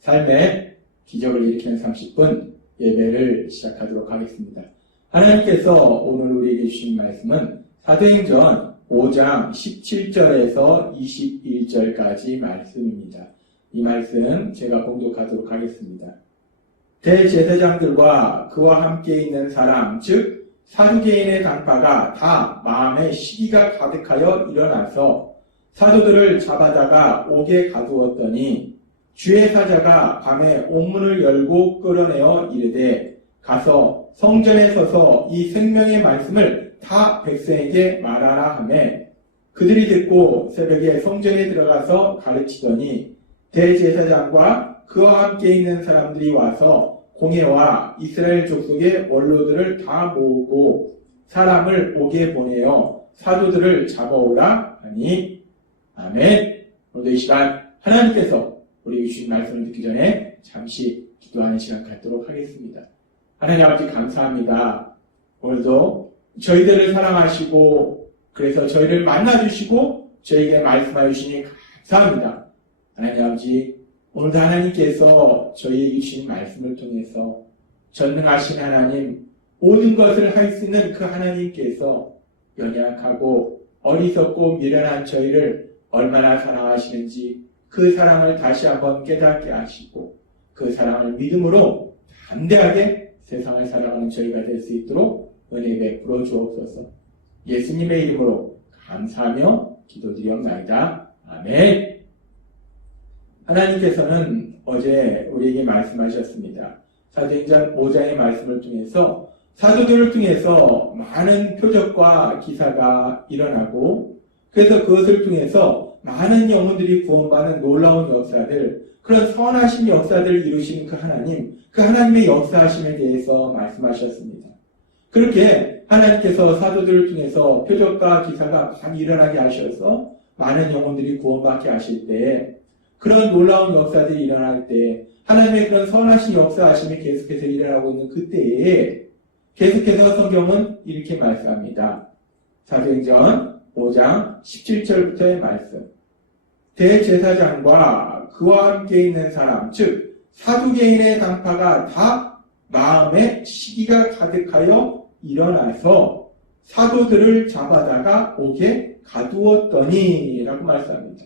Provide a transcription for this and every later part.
삶의 기적을 일으키는 30분 예배를 시작하도록 하겠습니다. 하나님께서 오늘 우리에게 주신 말씀은 사도행전 5장 17절에서 21절까지 말씀입니다. 이 말씀 제가 봉독하도록 하겠습니다. 대제사장들과 그와 함께 있는 사람, 즉 사두개인의 당파가 다 마음에 시기가 가득하여 일어나서 사도들을 잡아다가 옥에 가두었더니 주의 사자가 밤에 옥문을 열고 끌어내어 이르되 가서 성전에 서서 이 생명의 말씀을 다 백성에게 말하라 하매 그들이 듣고 새벽에 성전에 들어가서 가르치더니 대제사장과 그와 함께 있는 사람들이 와서 공회와 이스라엘 족속의 원로들을 다 모으고 사람을 옥에 보내어 사도들을 잡아오라 하니 아멘. 오늘도 이 시간 하나님께서 우리에게 주신 말씀을 듣기 전에 잠시 기도하는 시간 갖도록 하겠습니다. 하나님 아버지 감사합니다. 오늘도 저희들을 사랑하시고 그래서 저희를 만나주시고 저희에게 말씀하여 주시니 감사합니다. 하나님 아버지 오늘도 하나님께서 저희에게 주신 말씀을 통해서 전능하신 하나님 모든 것을 할 수 있는 그 하나님께서 연약하고 어리석고 미련한 저희를 얼마나 사랑하시는지 그 사랑을 다시 한번 깨닫게 하시고 그 사랑을 믿음으로 담대하게 세상을 살아가는 저희가 될 수 있도록 은혜 베풀어 주옵소서. 예수님의 이름으로 감사하며 기도드리옵나이다. 아멘. 하나님께서는 어제 우리에게 말씀하셨습니다. 사도행전 5장의 말씀을 통해서 사도들을 통해서 많은 표적과 기사가 일어나고 그래서 그것을 통해서 많은 영혼들이 구원받는 놀라운 역사들, 그런 선하신 역사들을 이루신 그 하나님, 그 하나님의 역사하심에 대해서 말씀하셨습니다. 그렇게 하나님께서 사도들을 통해서 표적과 기사가 많이 일어나게 하셔서 많은 영혼들이 구원받게 하실 때 그런 놀라운 역사들이 일어날 때 하나님의 그런 선하신 역사하심이 계속해서 일어나고 있는 그때에 계속해서 성경은 이렇게 말씀합니다. 사도행전 5장 17절부터의 말씀. 대제사장과 그와 함께 있는 사람, 즉 사두개인의 당파가 다 마음에 시기가 가득하여 일어나서 사도들을 잡아다가 옥에 가두었더니 라고 말씀합니다.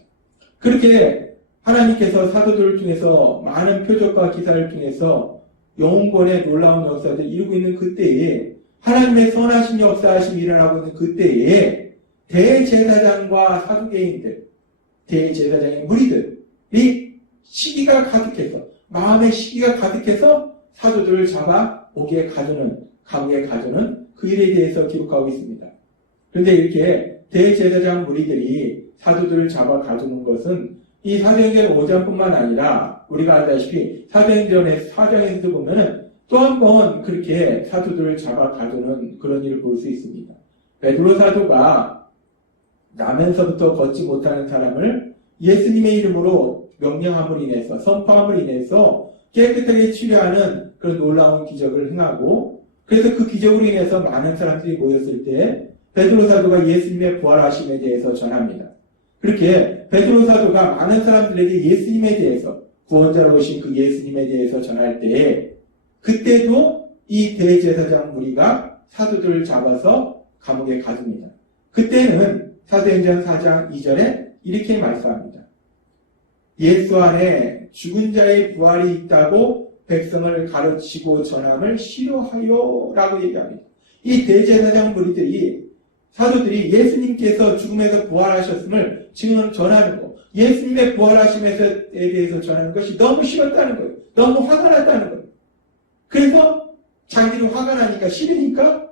그렇게 하나님께서 사도들을 통해서 많은 표적과 기사를 통해서 영혼권의 놀라운 역사들을 이루고 있는 그때에 하나님의 선하신 역사하심이 일어나고 있는 그때에 대제사장과 사두개인들, 대제사장의 무리들이 시기가 가득해서 마음의 시기가 가득해서 사도들을 잡아 옥에 가두는 감옥에 가두는 그 일에 대해서 기록하고 있습니다. 그런데 이렇게 대제사장 무리들이 사도들을 잡아 가두는 것은 이 사도행전 5장뿐만 아니라 우리가 알다시피 사도행전의 4장에서도 보면은 또 한 번 그렇게 사도들을 잡아 가두는 그런 일을 볼 수 있습니다. 베드로 사도가 나면서부터 걷지 못하는 사람을 예수님의 이름으로 명령함으로 인해서 선포함으로 인해서 깨끗하게 치료하는 그런 놀라운 기적을 행하고 그래서 그 기적으로 인해서 많은 사람들이 모였을 때 베드로 사도가 예수님의 부활하심에 대해서 전합니다. 그렇게 베드로 사도가 많은 사람들에게 예수님에 대해서 구원자로 오신 그 예수님에 대해서 전할 때에 그때도 이 대제사장 무리가 사도들을 잡아서 감옥에 가둡니다. 그때는 사도행전 4장 2절에 이렇게 말씀합니다. 예수 안에 죽은 자의 부활이 있다고 백성을 가르치고 전함을 싫어하여 라고 얘기합니다. 이 대제사장 무리들이 사도들이 예수님께서 죽음에서 부활하셨음을 지금 전하는 거, 예수님의 부활하심에 대해서 전하는 것이 너무 싫었다는 거예요. 너무 화가 났다는 거예요. 그래서 자기들이 화가 나니까 싫으니까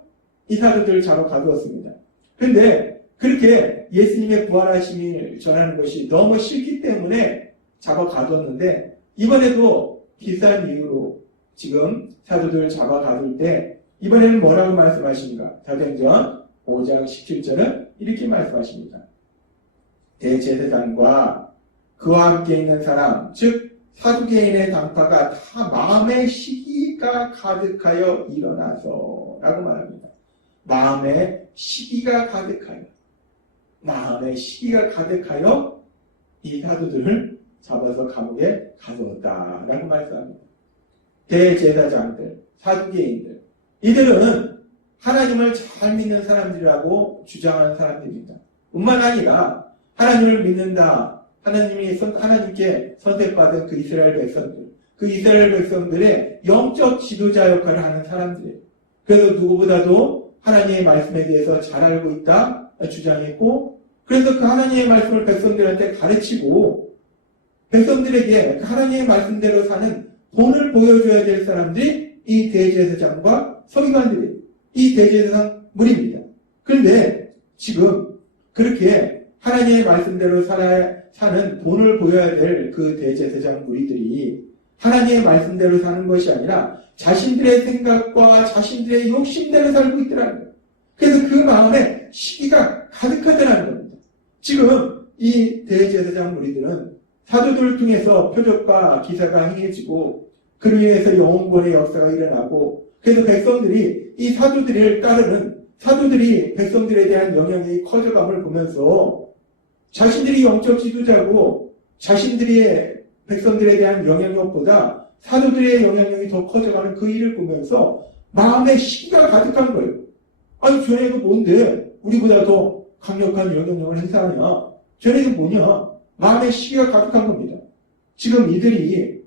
이 사도들을 잡아 가두었습니다. 그런데 그렇게 예수님의 부활하심을 전하는 것이 너무 싫기 때문에 잡아 가두었는데 이번에도 비슷한 이유로 지금 사도들을 잡아 가둘 때 이번에는 뭐라고 말씀하십니까? 사도행전 5장 17절은 이렇게 말씀하십니다. 대제사장과 그와 함께 있는 사람, 즉 사두개인의 당파가 다 마음의 시기가 가득하여 일어나서 라고 말합니다. 마음의 시기가 가득하여 이 사도들을 잡아서 감옥에 가두었다라고 말씀합니다. 대제사장들, 사두개인들, 이들은 하나님을 잘 믿는 사람들이라고 주장하는 사람들입니다. 뿐만 아니라 하나님을 믿는다, 하나님께 선택받은 그 이스라엘 백성들의 영적 지도자 역할을 하는 사람들이에요. 그래서 누구보다도 하나님의 말씀에 대해서 잘 알고 있다 주장했고, 그래서 그 하나님의 말씀을 백성들한테 가르치고, 백성들에게 하나님의 말씀대로 사는 본을 보여줘야 될 사람들이 이 대제사장과 서기관들이에요. 이 대제사장 무리입니다. 그런데 지금 그렇게 하나님의 말씀대로 사는 본을 보여야 될 그 대제사장 무리들이 하나님의 말씀대로 사는 것이 아니라 자신들의 생각과 자신들의 욕심대로 살고 있더라는 거예요. 그래서 그 마음에 시기가 가득하더라는 겁니다. 지금 이 대제사장 무리들은 사도들을 통해서 표적과 기사가 행해지고 그로 인해서 영혼권의 역사가 일어나고, 그래서 백성들이 이 사도들을 따르는 사도들이 백성들에 대한 영향이 커져감을 보면서 자신들이 영적 지도자고 자신들의 백성들에 대한 영향력보다 사도들의 영향력이 더 커져가는 그 일을 보면서 마음에 시기가 가득한 거예요. 아니, 쟤네가 뭔데 우리보다 더 강력한 영향력을 행사하냐? 쟤네가 뭐냐? 마음에 시기가 가득한 겁니다. 지금 이들이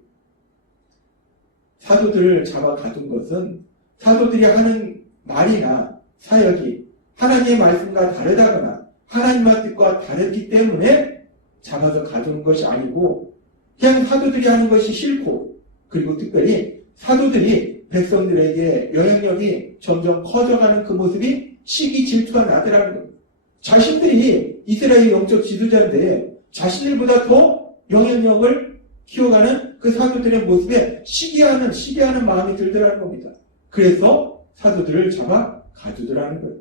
사도들을 잡아 가둔 것은 사도들이 하는 말이나 사역이 하나님의 말씀과 다르다거나 하나님의 뜻과 다르기 때문에 잡아서 가두는 것이 아니고, 그냥 사도들이 하는 것이 싫고, 그리고 특별히 사도들이 백성들에게 영향력이 점점 커져가는 그 모습이 시기 질투가 나더라는 겁니다. 자신들이 이스라엘 영적 지도자인데 자신들보다 더 영향력을 키워가는 그 사도들의 모습에 시기하는 마음이 들더라는 겁니다. 그래서 사도들을 잡아 가두더라는 거예요.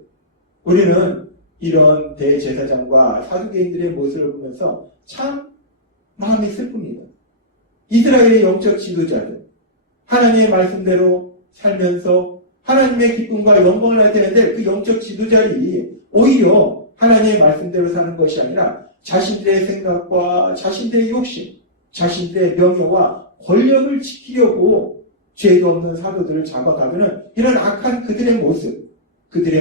우리는 이런 대제사장과 사두개인들의 모습을 보면서 참 마음이 슬픕니다. 이스라엘의 영적 지도자들, 하나님의 말씀대로 살면서 하나님의 기쁨과 영광을 나타내는데 그 영적 지도자들이 오히려 하나님의 말씀대로 사는 것이 아니라 자신들의 생각과 자신들의 욕심, 자신들의 명예와 권력을 지키려고 죄도 없는 사도들을 잡아가두는 이런 악한 그들의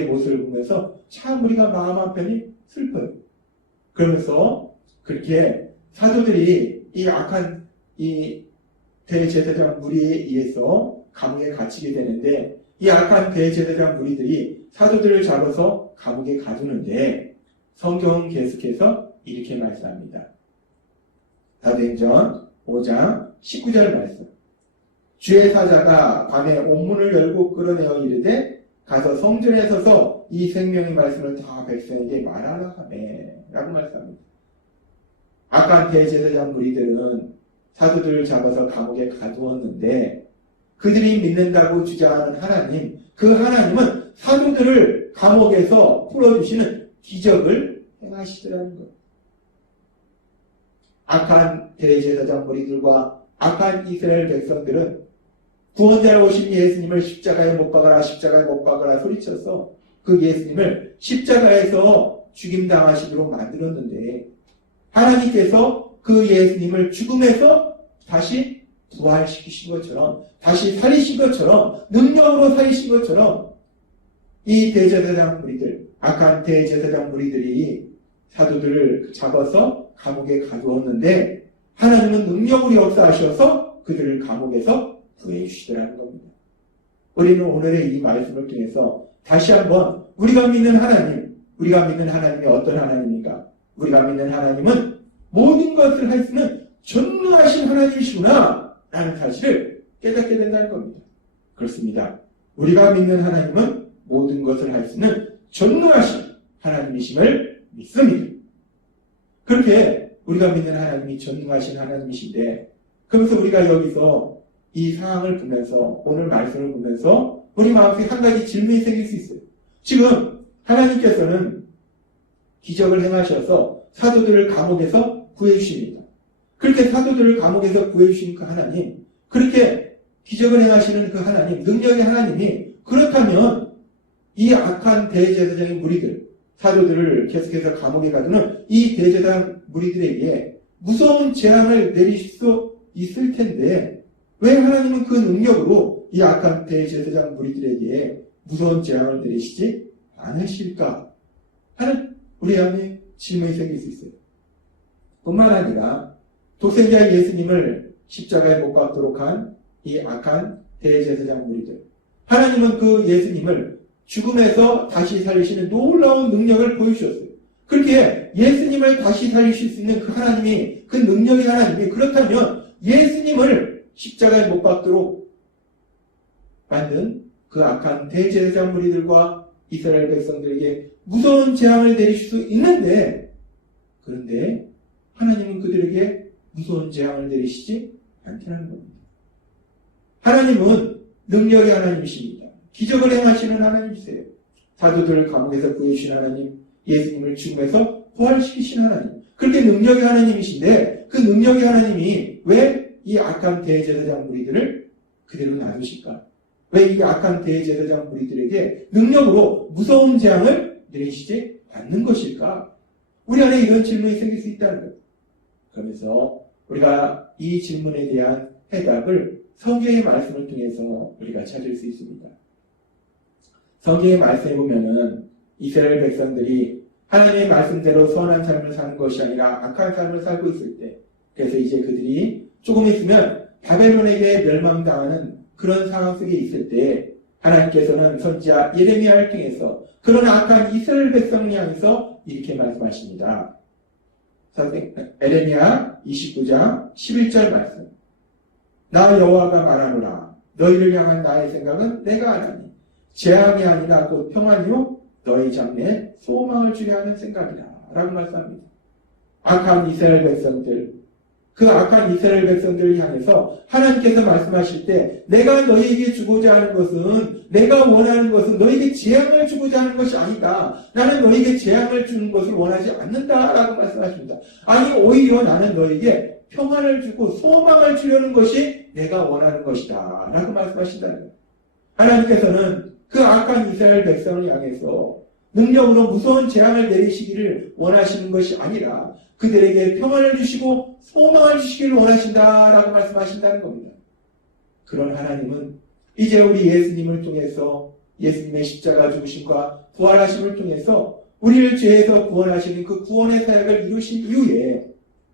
모습을 보면서 참 우리가 마음 한편이 슬퍼요. 그러면서 그렇게 사도들이 이 악한 이 대제사장 무리에 의해서 감옥에 갇히게 되는데, 이 악한 대제사장 무리들이 사도들을 잡아서 감옥에 가두는데 성경은 계속해서 이렇게 말씀합니다. 사도행전 5장 19절 말씀. 주의 사자가 밤에 옥문을 열고 끌어내어 이르되 가서 성전에 서서 이 생명의 말씀을 다 백성에게 말하라 하매 라고 말씀합니다. 악한 대제사장 무리들은 사도들을 잡아서 감옥에 가두었는데 그들이 믿는다고 주장하는 하나님, 그 하나님은 사도들을 감옥에서 풀어주시는 기적을 행하시더라는 거예요. 악한 대제사장 무리들과 악한 이스라엘 백성들은 구원자로 오신 예수님을 십자가에 못 박아라, 십자가에 못 박아라 소리쳐서 그 예수님을 십자가에서 죽임당하시도록 만들었는데, 하나님께서 그 예수님을 죽음에서 다시 부활시키신 것처럼, 다시 살리신 것처럼, 능력으로 살리신 것처럼 이 대제사장 무리들, 악한 대제사장 무리들이 사도들을 잡아서 감옥에 가두었는데 하나님은 능력으로 역사하셔서 그들을 감옥에서 구해 주시더라는 겁니다. 우리는 오늘의 이 말씀을 통해서 다시 한번 우리가 믿는 하나님이 어떤 하나님입니까? 우리가 믿는 하나님은 모든 것을 할 수 있는 전능하신 하나님이시구나 라는 사실을 깨닫게 된다는 겁니다. 그렇습니다. 우리가 믿는 하나님은 모든 것을 할 수 있는 전능하신 하나님이심을 믿습니다. 그렇게 우리가 믿는 하나님이 전능하신 하나님이신데, 그러면서 우리가 여기서 이 상황을 보면서, 오늘 말씀을 보면서 우리 마음속에 한 가지 질문이 생길 수 있어요. 지금 하나님께서는 기적을 행하셔서 사도들을 감옥에서 구해주십니다. 그렇게 사도들을 감옥에서 구해주신 그 하나님, 그렇게 기적을 행하시는 그 하나님, 능력의 하나님이 그렇다면 이 악한 대제사장의 무리들, 사도들을 계속해서 감옥에 가두는 이 대제사장 무리들에게 무서운 재앙을 내리실 수 있을 텐데 왜 하나님은 그 능력으로 이 악한 대제사장 무리들에게 무서운 재앙을 내리시지 않으실까 하는 우리 안에 질문이 생길 수 있어요. 뿐만 아니라 독생자 예수님을 십자가에 못 박도록 한 이 악한 대제사장 무리들, 하나님은 그 예수님을 죽음에서 다시 살리시는 놀라운 능력을 보여주셨어요. 그렇게 예수님을 다시 살리실 수 있는 그 하나님이, 그 능력의 하나님이 그렇다면 예수님을 십자가에 못 박도록 만든 그 악한 대제사장 무리들과 이스라엘 백성들에게 무서운 재앙을 내리실 수 있는데, 그런데 하나님은 그들에게 무서운 재앙을 내리시지 않다는 겁니다. 하나님은 능력의 하나님이십니다. 기적을 행하시는 하나님이세요. 사도들을 감옥에서 구해주신 하나님, 예수님을 죽음에서 부활시키신 하나님, 그렇게 능력의 하나님이신데 그 능력의 하나님이 왜 이 악한 대제사장 무리들을 그대로 놔두실까? 왜 이 악한 대제사장 무리들에게 능력으로 무서운 재앙을 내리시지 않는 것일까? 우리 안에 이런 질문이 생길 수 있다는 거예요. 그러면서 우리가 이 질문에 대한 해답을 성경의 말씀을 통해서 우리가 찾을 수 있습니다. 성경의 말씀에 보면은 이스라엘 백성들이 하나님의 말씀대로 선한 삶을 사는 것이 아니라 악한 삶을 살고 있을 때, 그래서 이제 그들이 조금 있으면 바벨론에게 멸망당하는 그런 상황 속에 있을 때 하나님께서는 선지자 예레미야를 통해서 그런 악한 이스라엘 백성을 향해서 이렇게 말씀하십니다. 예레미야 29장 11절 말씀. 나 여호와가 말하노라. 너희를 향한 나의 생각은 내가 아나니 재앙이 아니라 곧 평안이요 너희 장래에 소망을 주려 하는 생각이라 라고 말씀합니다. 악한 이스라엘 백성들, 그 악한 이스라엘 백성들을 향해서 하나님께서 말씀하실 때 내가 너희에게 주고자 하는 것은, 내가 원하는 것은 너희에게 재앙을 주고자 하는 것이 아니다. 나는 너희에게 재앙을 주는 것을 원하지 않는다라고 말씀하십니다. 아니 오히려 나는 너희에게 평안을 주고 소망을 주려는 것이 내가 원하는 것이다 라고 말씀하신다는 거예요. 하나님께서는 그 악한 이스라엘 백성을 향해서 능력으로 무서운 재앙을 내리시기를 원하시는 것이 아니라 그들에게 평안을 주시고 소망을 주시기를 원하신다라고 말씀하신다는 겁니다. 그런 하나님은 이제 우리 예수님을 통해서, 예수님의 십자가 죽으심과 부활하심을 통해서 우리를 죄에서 구원하시는 그 구원의 사역을 이루신 이후에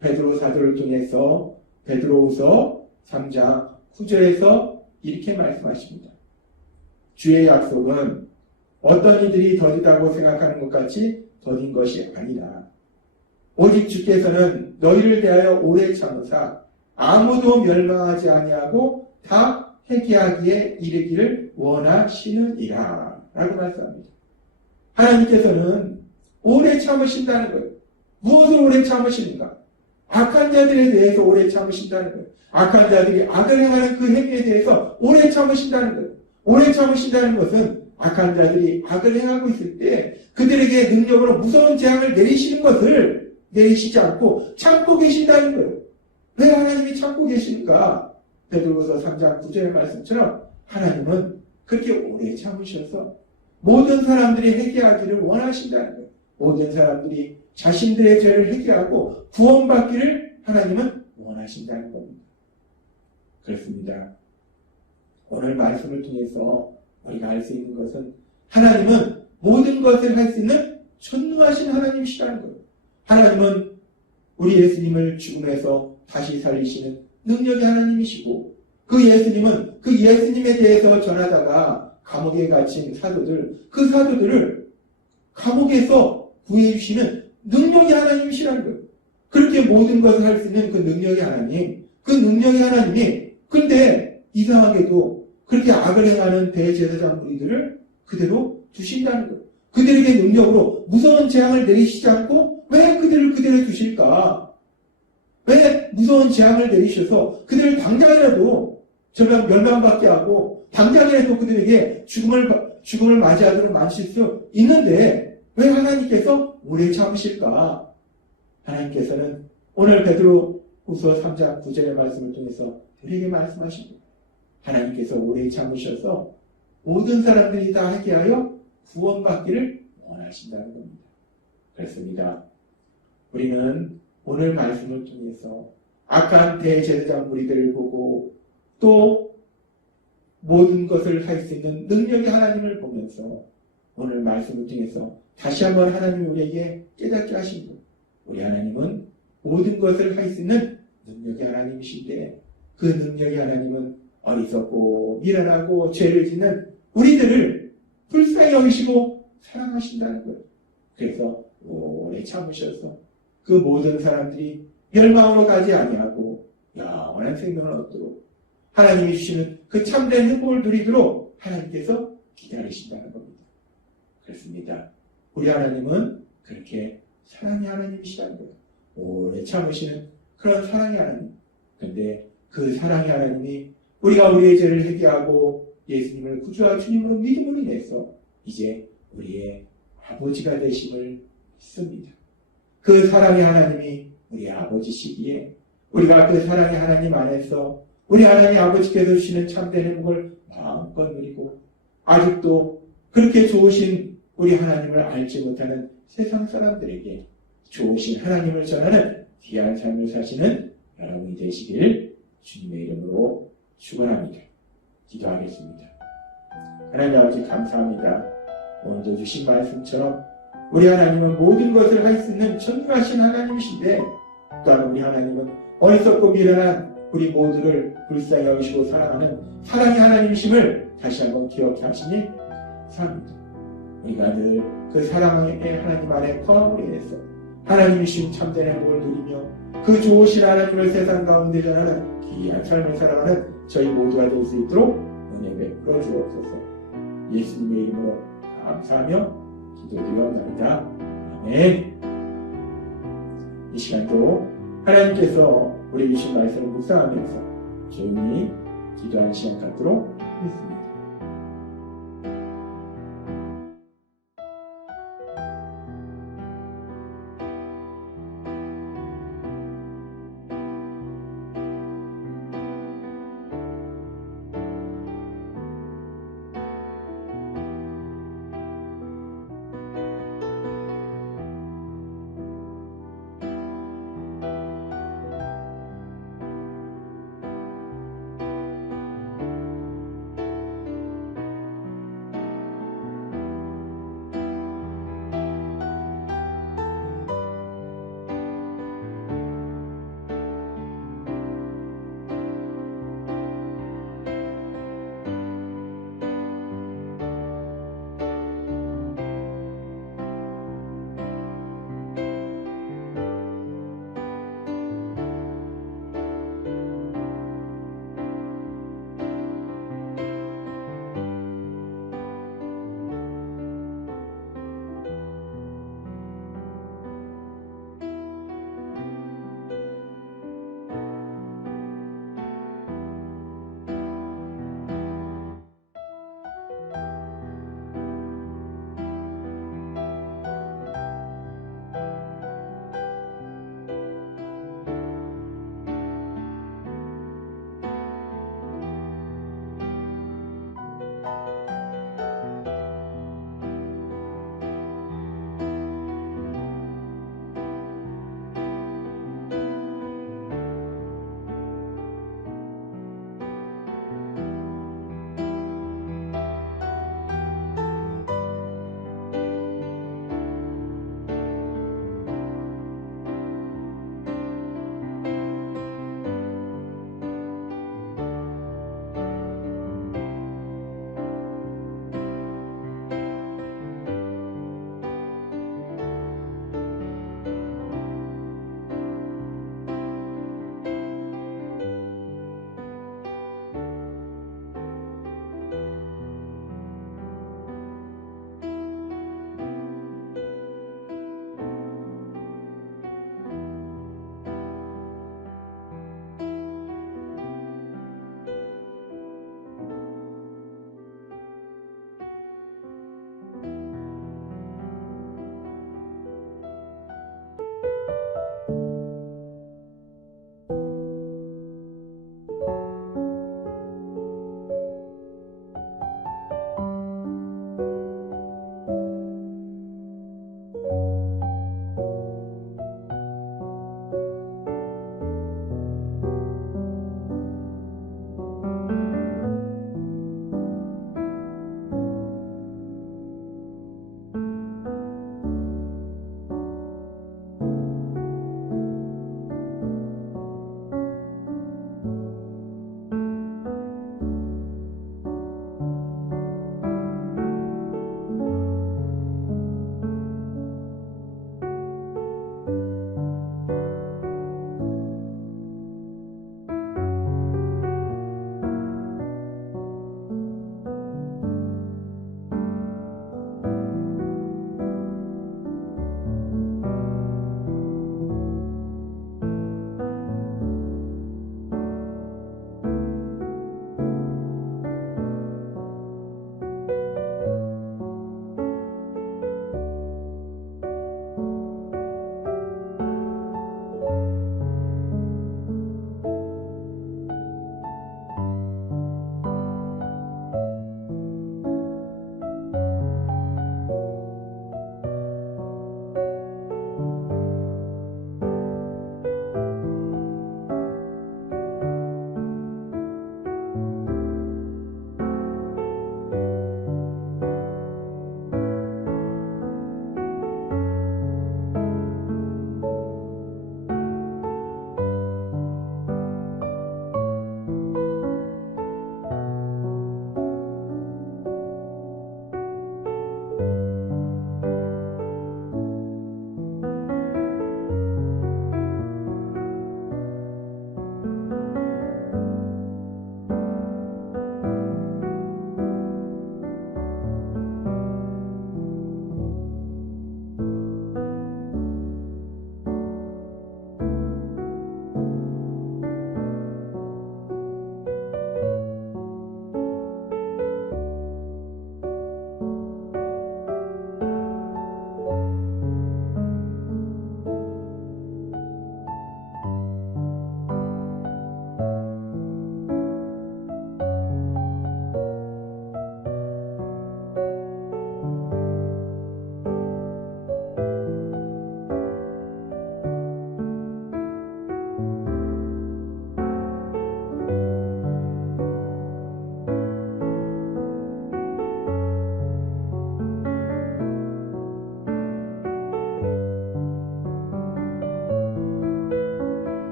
베드로 사도를 통해서 베드로후서 3장 9절에서 이렇게 말씀하십니다. 주의 약속은 어떤 이들이 더디다고 생각하는 것 같이 더딘 것이 아니라 오직 주께서는 너희를 대하여 오래 참으사 아무도 멸망하지 아니하고 다 회개하기에 이르기를 원하시느니라 라고 말씀합니다. 하나님께서는 오래 참으신다는 거예요. 무엇을 오래 참으시는가? 악한 자들에 대해서 오래 참으신다는 거예요. 악한 자들이 악을 행하는 그 행위에 대해서 오래 참으신다는 거예요. 오래 참으신다는 것은 악한 자들이 악을 행하고 있을 때 그들에게 능력으로 무서운 재앙을 내리시는 것을 내리시지 않고 참고 계신다는 거예요. 왜 하나님이 참고 계시는가? 베드로서 3장 9절의 말씀처럼 하나님은 그렇게 오래 참으셔서 모든 사람들이 회개하기를 원하신다는 거예요. 모든 사람들이 자신들의 죄를 회개하고 구원받기를 하나님은 원하신다는 겁니다. 그렇습니다. 오늘 말씀을 통해서 우리가 알 수 있는 것은 하나님은 모든 것을 할 수 있는 전능하신 하나님이시라는 거예요. 하나님은 우리 예수님을 죽음에서 다시 살리시는 능력의 하나님이시고 그 예수님은 그 예수님에 대해서 전하다가 감옥에 갇힌 사도들, 그 사도들을 감옥에서 구해주시는 능력의 하나님이시라는 거예요. 그렇게 모든 것을 할 수 있는 그 능력의 하나님, 그 능력의 하나님이 근데 이상하게도 그렇게 악을 행하는 대제사장 무리들을 그대로 두신다는 거예요. 그들에게 능력으로 무서운 재앙을 내리시지 않고 왜 그들을 그대로 두실까? 왜 무서운 재앙을 내리셔서 그들을 당장이라도 절반 멸망받게 하고 당장이라도 그들에게 죽음을 맞이하도록 만실 수 있는데 왜 하나님께서 오래 참으실까? 하나님께서는 오늘 후서 3장 9절의 말씀을 통해서 우리에게 말씀하시고 하나님께서 오래 참으셔서 모든 사람들이 다 하게 하여 구원받기를 원하신다는 겁니다. 그렇습니다. 우리는 오늘 말씀을 통해서 악한 대제사장 무리들을 보고 또 모든 것을 할 수 있는 능력의 하나님을 보면서 오늘 말씀을 통해서 다시 한번 하나님이 우리에게 깨닫게 하시고 우리 하나님은 모든 것을 할 수 있는 능력의 하나님이신데 그 능력의 하나님은 어리석고 미련하고 죄를 짓는 우리들을 불쌍히 여기시고 사랑하신다는 거예요. 그래서 오래 참으셔서 그 모든 사람들이 멸망으로 가지 아니하고 영원한 생명을 얻도록 하나님이 주시는 그 참된 행복을 누리도록 하나님께서 기다리신다는 겁니다. 그렇습니다. 우리 하나님은 그렇게 사랑의 하나님이시라는 거예요. 오래 참으시는 그런 사랑의 하나님. 그런데 그 사랑의 하나님이 우리가 우리의 죄를 회개하고 예수님을 구주와 주님으로 믿음으로 인해서 이제 우리의 아버지가 되심을 믿습니다. 그 사랑의 하나님이 우리의 아버지시기에 우리가 그 사랑의 하나님 안에서 우리 하나님 아버지께서 주시는 참된 행복을 마음껏 누리고 아직도 그렇게 좋으신 우리 하나님을 알지 못하는 세상 사람들에게 좋으신 하나님을 전하는 귀한 삶을 사시는 여러분이 되시길 주님의 이름으로 축원합니다. 기도하겠습니다. 하나님 아버지 감사합니다. 오늘도 주신 말씀처럼 우리 하나님은 모든 것을 할 수 있는 전능하신 하나님이신데 또한 우리 하나님은 어리석고 미련한 우리 모두를 불쌍히 여기시고 사랑하는 사랑의 하나님이심을 다시 한번 기억해 하시니 감사합니다. 우리가 늘 그 사랑의 하나님 안에 거함으로 인해서 하나님이 주신 참된 행복을 누리며 그 좋으신 하나님을 세상 가운데 전하는 귀한 삶을 살아가는 저희 모두가 될 수 있도록 은혜 베풀어 주옵소서. 예수님의 이름으로 감사하며 기도드리옵나이다. 아멘. 이 시간도 하나님께서 우리 주신 말씀을 묵상하면서 조용히 기도하는 시간 갖도록 하겠습니다.